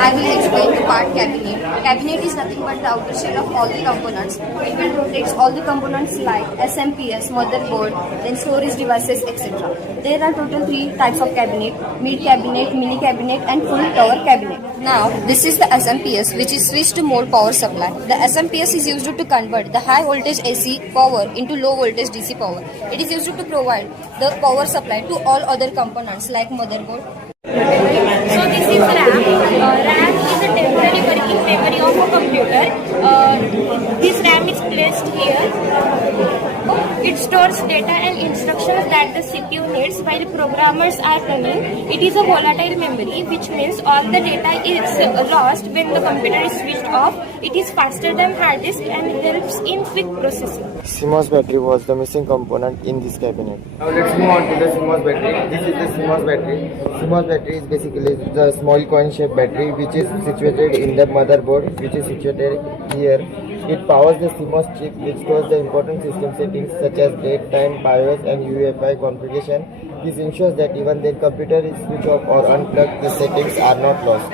I will explain the part cabinet. Cabinet is nothing but the outer shell of all the components. It will protect all the components like SMPS, motherboard, then storage devices, etc. There are total 3 types of cabinet: mid cabinet, mini cabinet, and full tower cabinet. Now, this is the SMPS, which is switch to mode power supply. The SMPS is used to convert the high voltage AC power into low voltage DC power. It is used to provide the power supply to all other components like motherboard. So this is RAM. RAM is a temporary working memory of a computer. This RAM is placed here. It stores data and instructions that the CPU needs while programmers are running. It is a volatile memory, which means all the data is lost when the computer is switched off. It is faster than hard disk and helps in quick processing. CMOS battery was the missing component in this cabinet. Now let's move on to the CMOS battery. This is the CMOS battery. CMOS battery is basically the small coin-shaped battery which is situated in the motherboard, which is situated here. It powers the CMOS chip, which stores the important system settings such as date, time, BIOS and UEFI configuration. This ensures that even the computer is switched off or unplugged, the settings are not lost.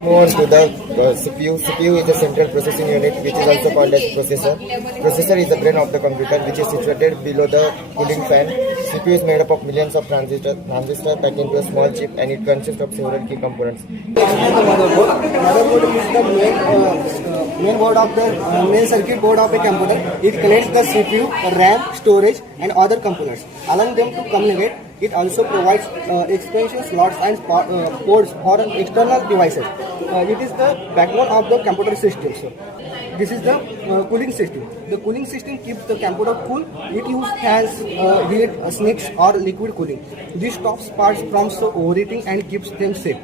Move on to the CPU. CPU is the central processing unit, which is also called as processor. Processor is the brain of the computer, which is situated below the cooling fan. CPU is made up of millions of transistors packed into a small chip, and it consists of several key components. Motherboard is the main board of the main circuit board of a computer. It connects the CPU, RAM, storage, and other components, allowing them to communicate. It also provides expansion slots and ports for external devices. It is the backbone of the computer system. So, this is the cooling system. The cooling system keeps the computer cool. It uses fans, heat, snakes, or liquid cooling. This stops parts from overheating and keeps them safe.